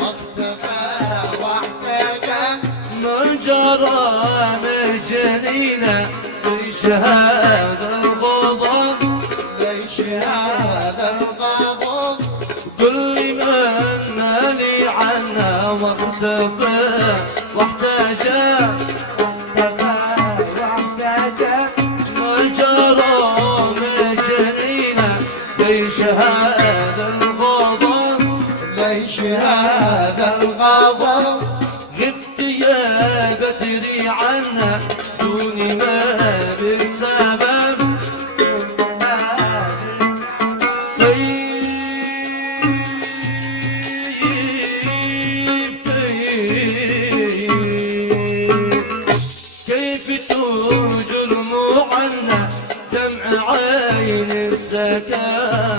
واختفى واحتجم من جرى مجنينا ليش هذا الغضب قل لي من مالي عنا واختفى واحتجم من جرى مجنينا ليش هذا الغضب غبت يا بدري عنا دوني ما بالسبب كيف تهجر عنا دمع عين السكان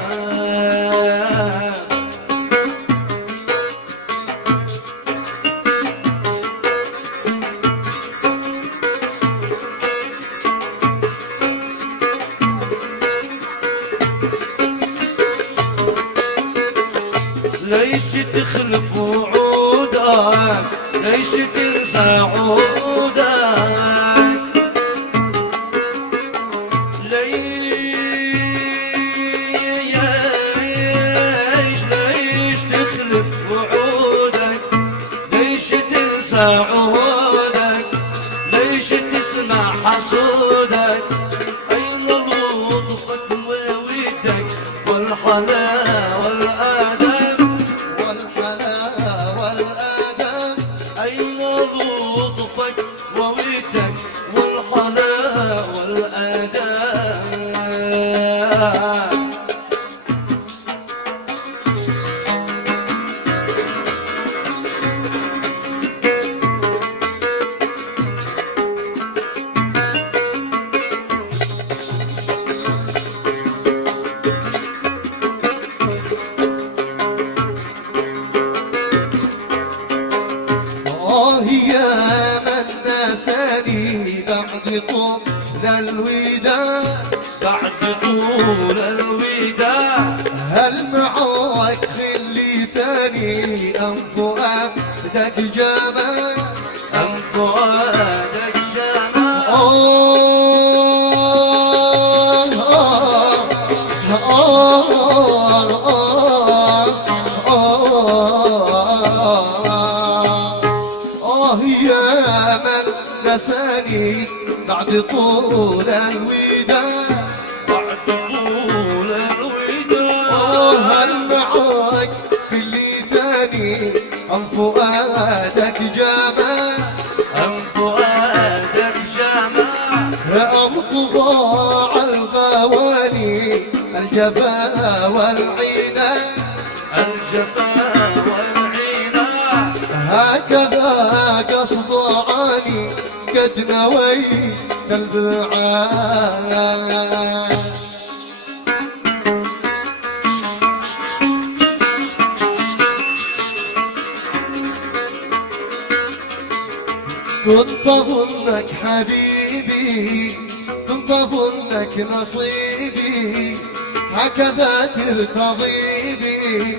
ليش تخلف وعودك ليش تنسى عودك ليش تخلف وعودك ليش تنسى عودك ليش تسمع حسودك أين لطفك وودك والحلا والأدب أين لطفك وودك والحلا والأدب يا من نساني بعد طول الوداع هل معك خلي ثاني أم فؤادك جمال يا من نساني بعد طول الوداع هل معك خلي ثاني أم فؤادك جمال أم طباع الغواني الجفا والعناد هكذا قصد عاني قد نويت البعاد كنت أظنك حبيبي كنت أظنك نصيبي هكذا ترتضي بي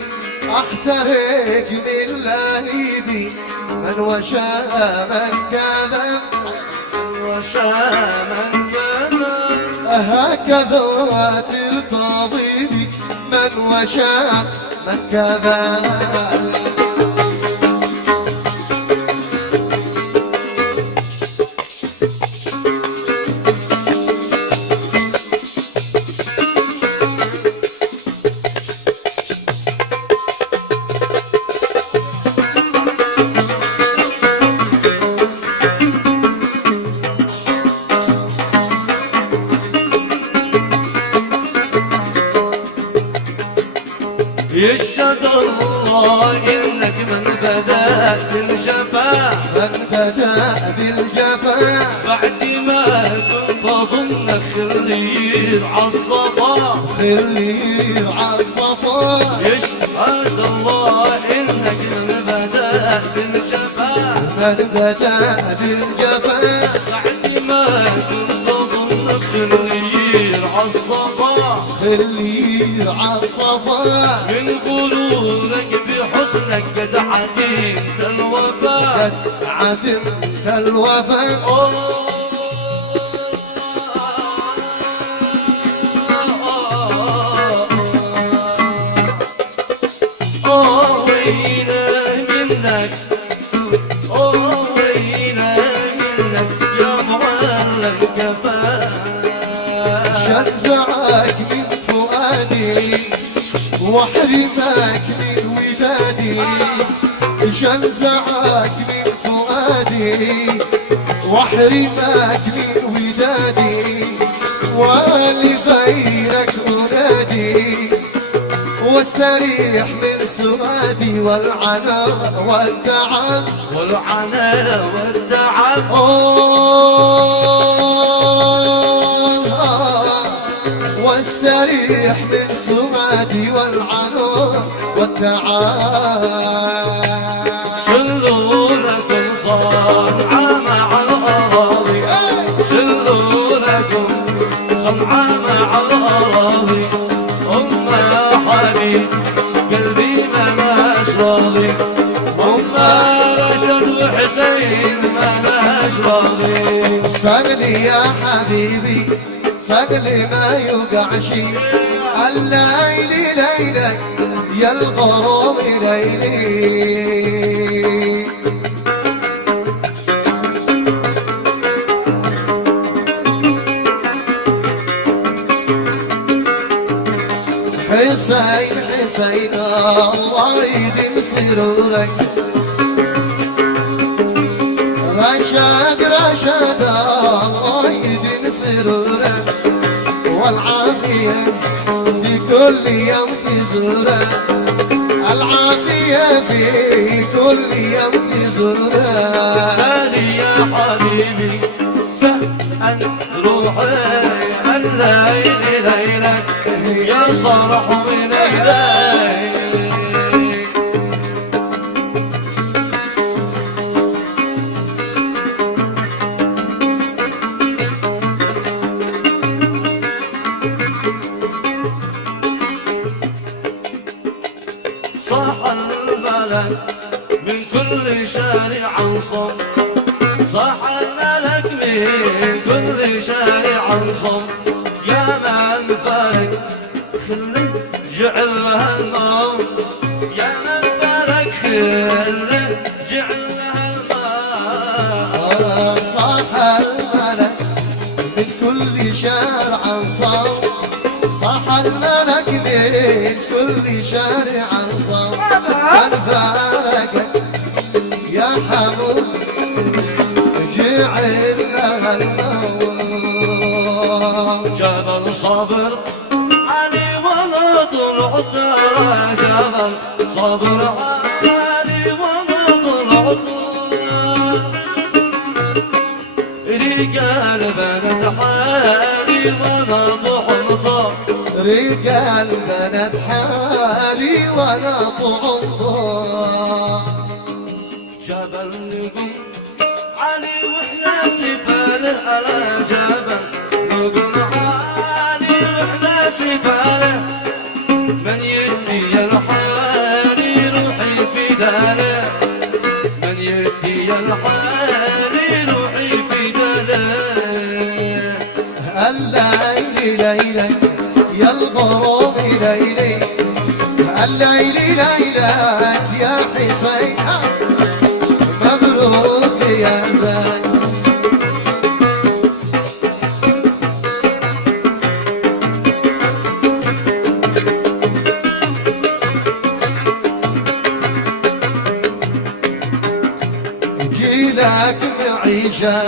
أحترق من لهيبي من وشاء من كذب هكذا ترتضي بي من وشاء من كذب يشهد الله إنك من بدأ بالجفا بعد ما كنت أظن خليل عالصفا يشهد الله إنك من بدأ بالجفا بعد ما كنت أظن خليل عالصفا تصير عالصفا من قولولك بحسنك قد عديمت الوفا قد عدمت الوفا وينا منك وينا منك يا معلم كفاك شنزعك من فؤادي واحرمك من ودادي شنزعك من فؤادي واحرمك من ودادي ولغيرك انادي واستريح من سوادي والعناء والتعب والعناء والتعب واستريح من سوادي والعناء والتعب شلونكم صنعاء مع الأراضي شلونكم صنعاء مع الأراضي حبيب قلبي ماش راضي رشد وحسين ماش راضي صقلي يا حبيبي صقلي ما يوقع شي الليل ليلك يا الغروب ليلي حسين حسين الله يديم سرورك رشاد رشاد الله يديم سرورك والعافية في كل يوم تزورك العافية في كل يوم تزورك سالي يا حبيبي سأل روحي الليل ليلك يا صرح من إليك صاح الملك من كل شارع صم صاح الملك من كل شارع صم يا من فارق خلي جعلها الموت يا من فارق خلي جعلها الموت صاح الملك من كل شارع صم صاح الملك من كل شارع صم من فارقك يا حمود جعل لها الموت جبل صبر علي ولا طلع ترى جبل صبر علي ولا طلع رجال بنت حالي وانا ضحمطه رجال بنت حالي وانا طعمطه جبل نقوم علي واحنا سفاله على جبل نقوم علي واحنا سفاله من يدي الحالي روحي في داله من يدي الحالي روحي في داله الليل ليلك يا الغروب ليلي الليل ليلك يا حسين مبروك يا زين جيلك معيشة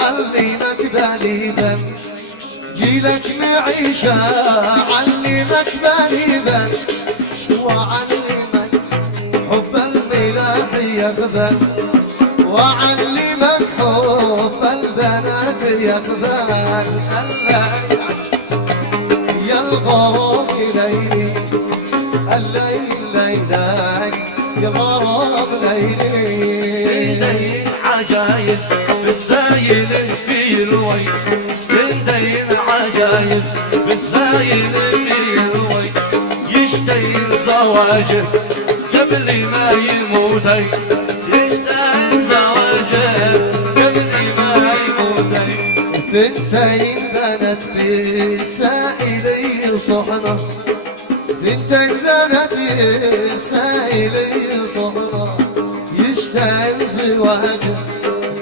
علمك بليبا جيلك معيشة علمك بليبا وعلمك حب الملاح يقبل وعلمك حب البنات يقبل الليل يا الغرام ليلي الليل ليلك يا غرام ليلي عجايز بالسايل في الوي تندين عجايز بالسايل في الوي زواجه قبل ما يموت يشتهي زواجه قبل ما يموت ثنتين بنت في السائل صحنا ثنتين بنت في السائل صحنا يشتهي زواجه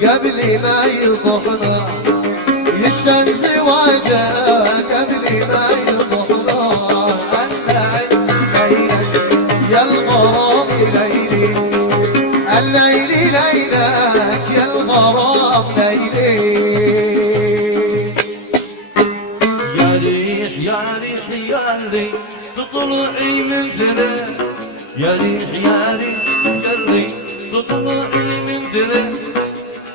قبل ما يضحنا يشتهي زواجه قبل ما يضحنا يا الغرام ليلي الليل ليلك يا الغرام ليلي يا ريح يا ريح يا ريح تطلعي من ثنى يا ريح يا ريح يا ريح تطلعي من ثنى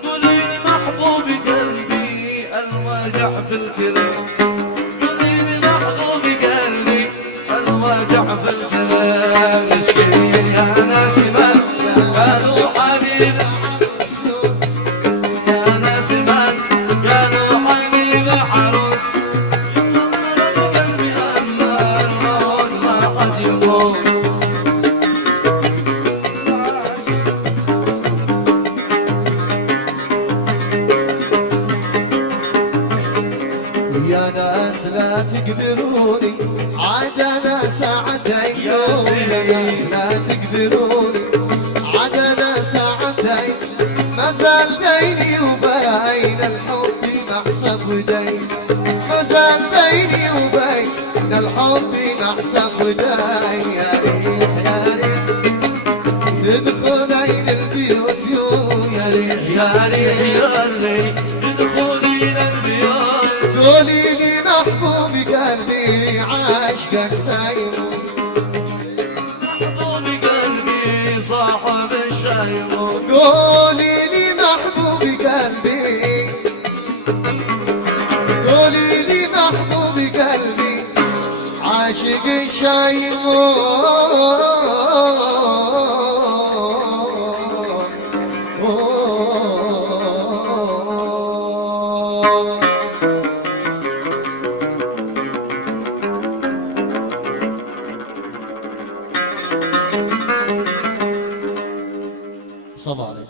قولي لي محبوب قلبي الوجع في الكلى قولي لي محبوب قلبي الوجع في الكلى مسكين يا ناس من قالوا حبيب يا ناس من قالوا حبيب عروس يقول قلبي أما الموت ما قد يموت يا ناس لا تقدروني عاد انا ساعتين يا ناس لا تقدروني عاد انا ساعتين ما زال بيني وبين الحب محسب دين ما زال بيني وبين الحب محسب دين يا ريح يا ريح تدخلين البيوت يا ريح يا ريح يا ريح تدخلين البيوت قولي لي محبوب قلبي عاشقك دايم محبوب قلبي صاحب الشيمون قولي لي محبوب قلبي قولي لي محبوب قلبي عاشق الشيمون صباح عليك